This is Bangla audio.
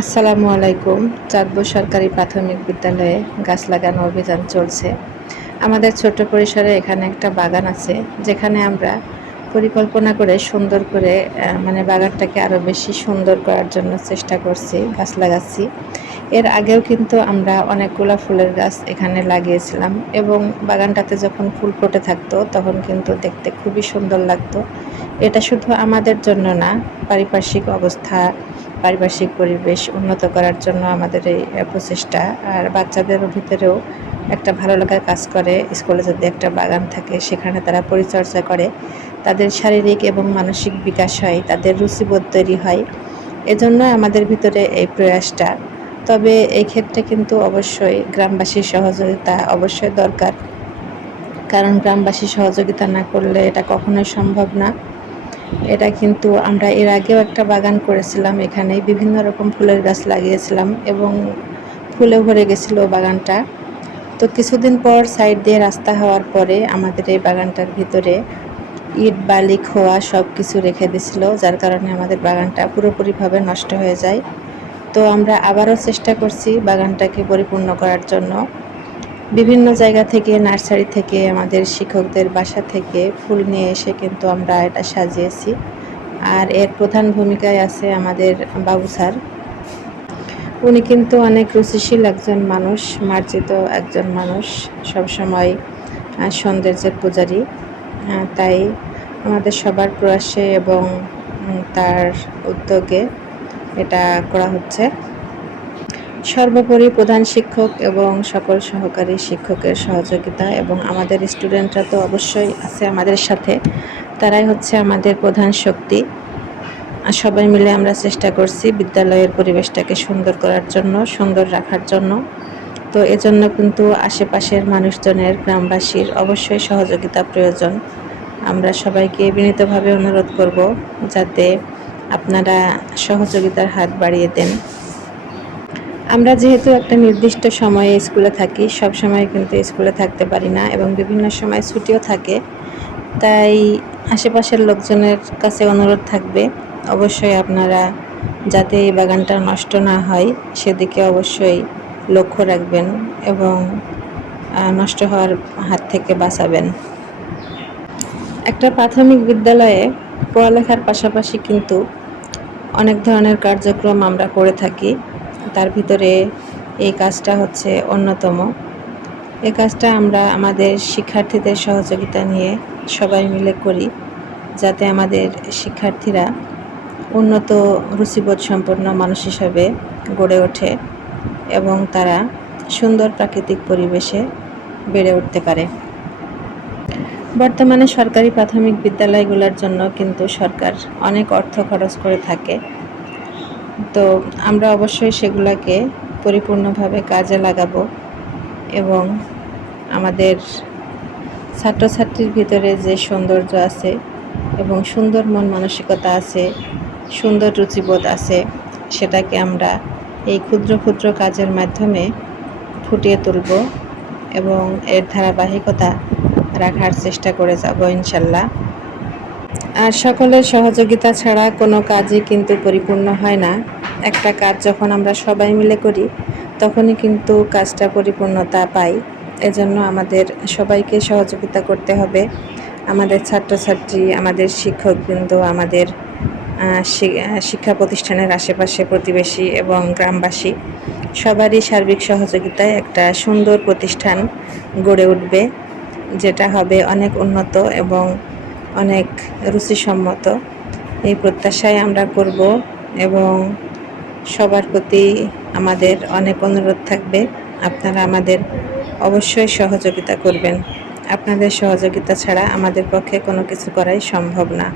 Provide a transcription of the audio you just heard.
আসসালামু আলাইকুম। চাঁদপুর সরকারি প্রাথমিক বিদ্যালয়ে গাছ লাগানো অভিযান চলছে। আমাদের ছোট্ট পরিসরে এখানে একটা বাগান আছে, যেখানে আমরা পরিকল্পনা করে সুন্দর করে মানে বাগানটাকে আরও বেশি সুন্দর করার জন্য চেষ্টা করছি, গাছ লাগাচ্ছি। এর আগেও কিন্তু আমরা অনেকগুলো ফুলের গাছ এখানে লাগিয়েছিলাম এবং বাগানটাতে যখন ফুল ফুটে থাকতো, তখন কিন্তু দেখতে খুবই সুন্দর লাগতো। এটা শুধু আমাদের জন্য না, পারিপার্শ্বিক অবস্থা পারিপার্শ্বিক পরিবেশ উন্নত করার জন্য আমাদের এই প্রচেষ্টা। আর বাচ্চাদের ভিতরেও একটা ভালো লাগার কাজ করে। স্কুলে যদি একটা বাগান থাকে, সেখানে তারা পরিচর্যা করে। তাদের শারীরিক এবং মানসিক বিকাশ হয়, তাদের রুচিবোধ তৈরি হয়। এজন্য আমাদের ভিতরে এই প্রয়াসটা। তবে এই ক্ষেত্রে কিন্তু অবশ্যই গ্রামবাসীর সহযোগিতা অবশ্যই দরকার। কারণ গ্রামবাসী সহযোগিতা না করলে এটা কখনোই সম্ভব না। এটা কিন্তু আমরা এর আগেও একটা বাগান করেছিলাম এখানে। বিভিন্ন রকম ফুলের গাছ লাগিয়েছিলাম এবং ফুলে ভরে গেছিল বাগানটা। তো কিছুদিন পর সাইড দিয়ে রাস্তা হওয়ার পরে আমাদের এই বাগানটার ভিতরে ইট, বালি, খোয়া সব কিছু রেখে দিছিল, যার কারণে আমাদের বাগানটা পুরোপুরিভাবে নষ্ট হয়ে যায়। তো আমরা আবারও চেষ্টা করছি বাগানটাকে পরিপূর্ণ করার জন্য। বিভিন্ন জায়গা থেকে, নার্সারি থেকে, আমাদের শিক্ষকদের বাসা থেকে ফুল নিয়ে এসে কিন্তু আমরা এটা সাজিয়েছি। আর এর প্রধান ভূমিকায় আছে আমাদের বাবু স্যার। উনি কিন্তু অনেক রুচিশীল একজন মানুষ, মার্জিত একজন মানুষ, সবসময় সৌন্দর্যের পূজারী। তাই আমাদের সবার প্রয়াসে এবং তার উদ্যোগে এটা করা হচ্ছে। সর্বোপরি প্রধান শিক্ষক এবং সকল সহকারী শিক্ষকের সহযোগিতা এবং আমাদের স্টুডেন্টরা তো অবশ্যই আছে আমাদের সাথে। তারাই হচ্ছে আমাদের প্রধান শক্তি। আর সবাই মিলে আমরা চেষ্টা করছি বিদ্যালয়ের পরিবেশটাকে সুন্দর করার জন্য, সুন্দর রাখার জন্য। তো এজন্য কিন্তু আশেপাশের মানুষজনের, গ্রামবাসীর অবশ্যই সহযোগিতা প্রয়োজন। আমরা সবাইকে বিনীতভাবে অনুরোধ করব যাতে আপনারা সহযোগিতার হাত বাড়িয়ে দেন। আমরা যেহেতু একটা নির্দিষ্ট সময়ে স্কুলে থাকি, সব সময় কিন্তু স্কুলে থাকতে পারি না এবং বিভিন্ন সময় ছুটিও থাকে। তাই আশেপাশের লোকজনের কাছে অনুরোধ থাকবে, অবশ্যই আপনারা যাতে এই বাগানটা নষ্ট না হয়, সেদিকে অবশ্যই লক্ষ্য রাখবেন এবং নষ্ট হওয়ার হাত থেকে বাঁচাবেন। একটা প্রাথমিক বিদ্যালয়ে পড়ালেখার পাশাপাশি কিন্তু অনেক ধরনের কার্যক্রম আমরা করে থাকি। তার ভিতরে এই কাজটা হচ্ছে অন্যতম। এই কাজটা আমরা আমাদের শিক্ষার্থীদের সহযোগিতা নিয়ে সবাই মিলে করি, যাতে আমাদের শিক্ষার্থীরা উন্নত রুচিবোধ সম্পন্ন মানুষ হিসাবে গড়ে ওঠে এবং তারা সুন্দর প্রাকৃতিক পরিবেশে বেড়ে উঠতে পারে। বর্তমানে সরকারি প্রাথমিক বিদ্যালয়গুলোর জন্য কিন্তু সরকার অনেক অর্থ খরচ করে থাকে। তো আমরা অবশ্যই সেগুলোকে পরিপূর্ণভাবে কাজে লাগাবো এবং আমাদের ছাত্রছাত্রীর ভিতরে যে সৌন্দর্য আছে এবং সুন্দর মন মানসিকতা আছে, সুন্দর রুচিবোধ আছে, সেটাকে আমরা এই ক্ষুদ্র ক্ষুদ্র কাজের মাধ্যমে ফুটিয়ে তুলব এবং এর ধারাবাহিকতা রাখার চেষ্টা করে যাব ইনশাল্লাহ। আর সকলের সহযোগিতা ছাড়া কোনো কাজই কিন্তু পরিপূর্ণ হয় না। একটা কাজ যখন আমরা সবাই মিলে করি, তখনই কিন্তু কাজটা পরিপূর্ণতা পাই। এজন্য আমাদের সবাইকে সহযোগিতা করতে হবে। আমাদের ছাত্রছাত্রী, আমাদের শিক্ষকবৃন্দ, আমাদের শিক্ষা প্রতিষ্ঠানের আশেপাশে প্রতিবেশী এবং গ্রামবাসী, সবারই সার্বিক সহযোগিতায় একটা সুন্দর প্রতিষ্ঠান গড়ে উঠবে, যেটা হবে অনেক উন্নত এবং অনেক রুচিসম্মত। এই প্রত্যাশায় আমরা করব এবং সবার প্রতি আমাদের অনেক অনুরোধ থাকবে। আপনারা আমাদের অবশ্যই সহযোগিতা করবেন। আপনাদের সহযোগিতা ছাড়া আমাদের পক্ষে কোনো কিছু করাই সম্ভব না।